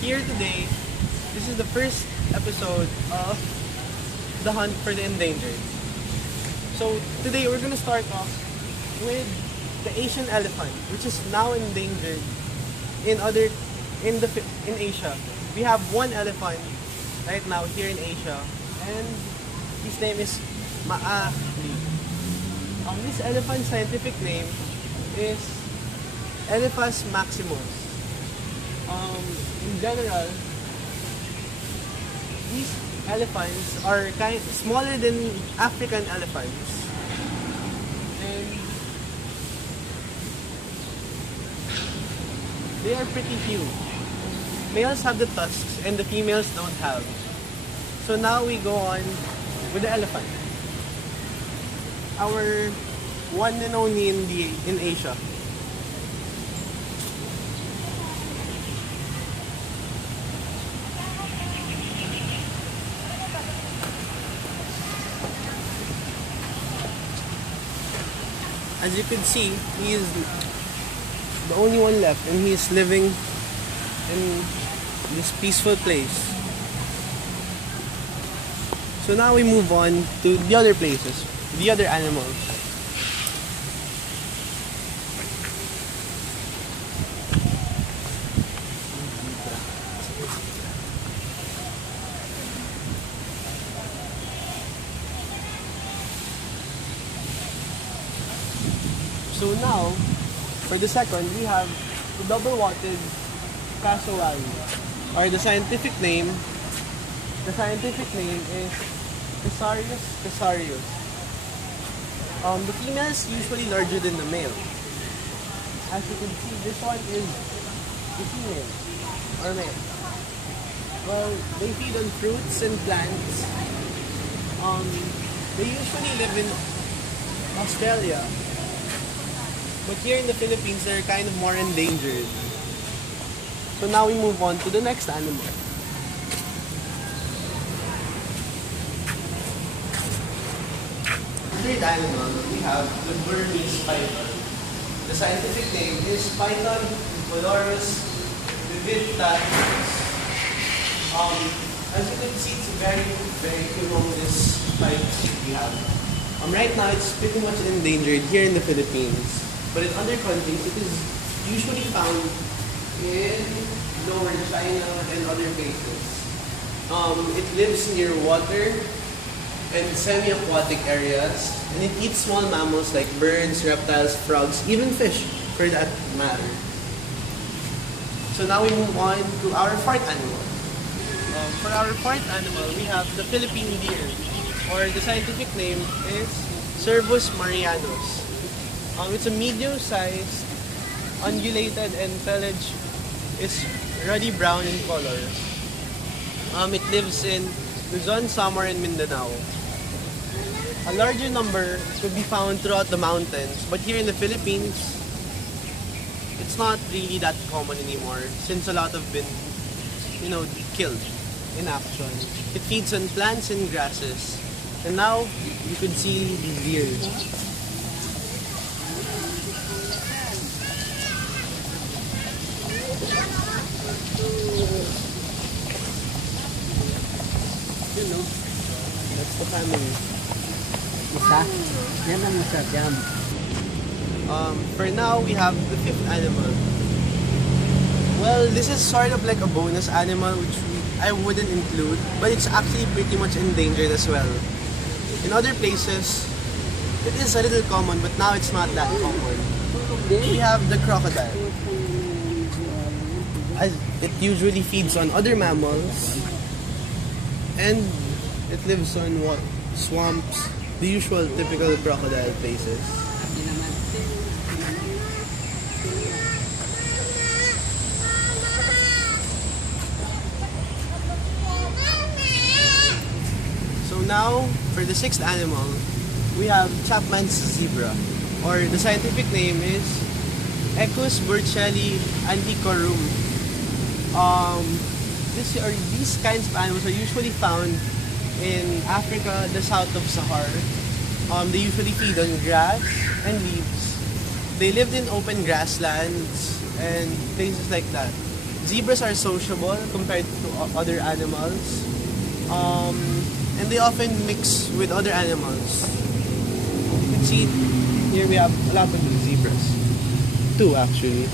here today. This is the first episode of the hunt for the endangered. So today we're gonna start off with the Asian elephant, which is now endangered in Asia. We have one elephant right now here in Asia, and his name is Maahli. This elephant's scientific name is Elephas maximus. In general, these elephants are kind smaller than African elephants, and they are pretty huge. Males have the tusks and the females don't have. So now we go on with the elephant, our one and only in Asia. As you can see, he is the only one left, and he is living in this peaceful place. So now we move on to the other places, the other animals. So now, for the second, we have the double-watted cassowary, or the scientific name is Cassarius cassarius. The female is usually larger than the male. As you can see, this one is the female, or male. Well, they feed on fruits and plants. They usually live in Australia. But here in the Philippines, they're kind of more endangered. So now we move on to the next animal. Third animal, we have the Burmese python. The scientific name is Python colorus viviparus. As you can see, it's a very, very humongous python we have. Right now, it's pretty much endangered here in the Philippines. But in other countries, it is usually found in lower China and other places. It lives near water and semi-aquatic areas, and it eats small mammals like birds, reptiles, frogs, even fish, for that matter. So now we move on to our fourth animal. For our fourth animal, we have the Philippine deer, or the scientific name is Cervus marianus. It's a medium-sized, ungulated, and pelage is ruddy brown in color. It lives in Luzon, Samar, and Mindanao. A larger number could be found throughout the mountains, but here in the Philippines, it's not really that common anymore since a lot have been, killed in action. It feeds on plants and grasses, and now you can see these deer. That's the family. For now, we have the fifth animal. Well, this is sort of like a bonus animal which I wouldn't include, but it's actually pretty much endangered as well. In other places, it is a little common, but now it's not that common. We have the crocodile. As it usually feeds on other mammals, and it lives on swamps, the usual typical crocodile places. So now, for the sixth animal, we have Chapman's zebra, or the scientific name is Equus burchelli anticorum. These kinds of animals are usually found in Africa, the south of Sahara. They usually feed on grass and leaves. They lived in open grasslands and places like that. Zebras are sociable compared to other animals, and they often mix with other animals. You can see here we have a lot of zebras. Two actually.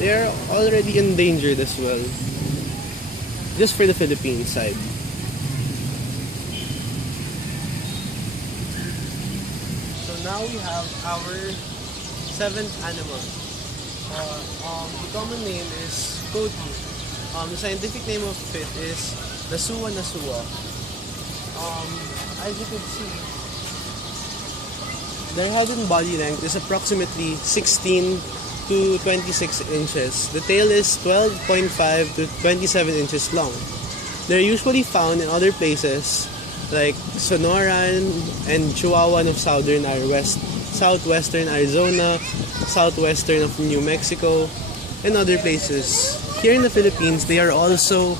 They are already endangered as well. Just for the Philippines side. So now we have our seventh animal. The common name is coati. The scientific name of it is Nasua nasua. As you can see, their head and body length is approximately 16 to 26 inches. The tail is 12.5 to 27 inches long. They're usually found in other places like Sonoran and Chihuahuan of southwestern Arizona, southwestern of New Mexico, and other places. Here in the Philippines, they are also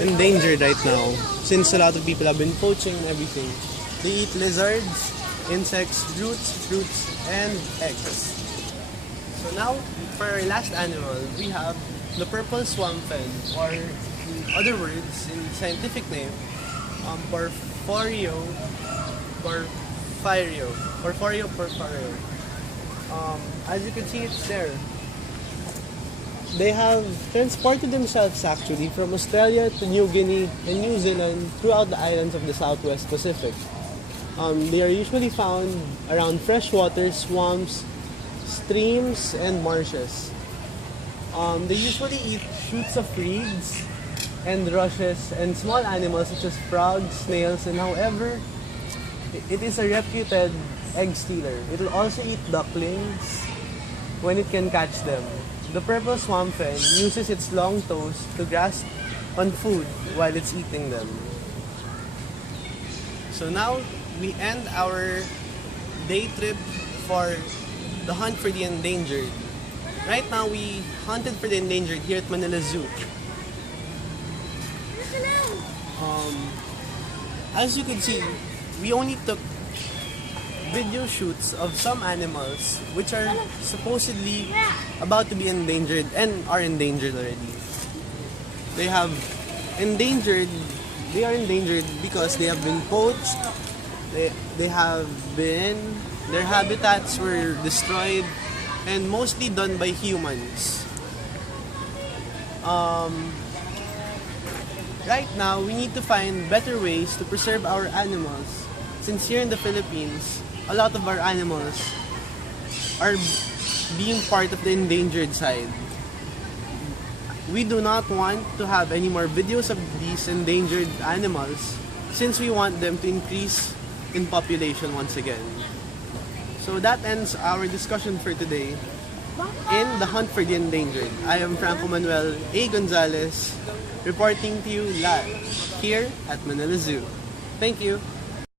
endangered right now since a lot of people have been poaching and everything. They eat lizards, insects, fruits, and eggs. So now, for our last animal, we have the purple swamp fen, or in other words, in scientific name, Porphyrio porphyrio. As you can see, it's there. They have transported themselves actually from Australia to New Guinea and New Zealand throughout the islands of the Southwest Pacific. They are usually found around freshwater swamps, streams, and marshes. They usually eat shoots of reeds and rushes and small animals such as frogs, snails, and however, it is a reputed egg stealer. It will also eat ducklings when it can catch them. The purple swamp fen uses its long toes to grasp on food while it's eating them. So now, we end our day trip for the hunt for the endangered. Right now, we hunted for the endangered here at Manila Zoo. As you can see, we only took video shoots of some animals which are supposedly about to be endangered and are endangered already. They are endangered because they have been poached, their habitats were destroyed, and mostly done by humans. Right now, we need to find better ways to preserve our animals, since here in the Philippines, a lot of our animals are being part of the endangered side. We do not want to have any more videos of these endangered animals since we want them to increase in population once again. So that ends our discussion for today in the hunt for the endangered. I am Franco Manuel A. Gonzalez reporting to you live here at Manila Zoo. Thank you.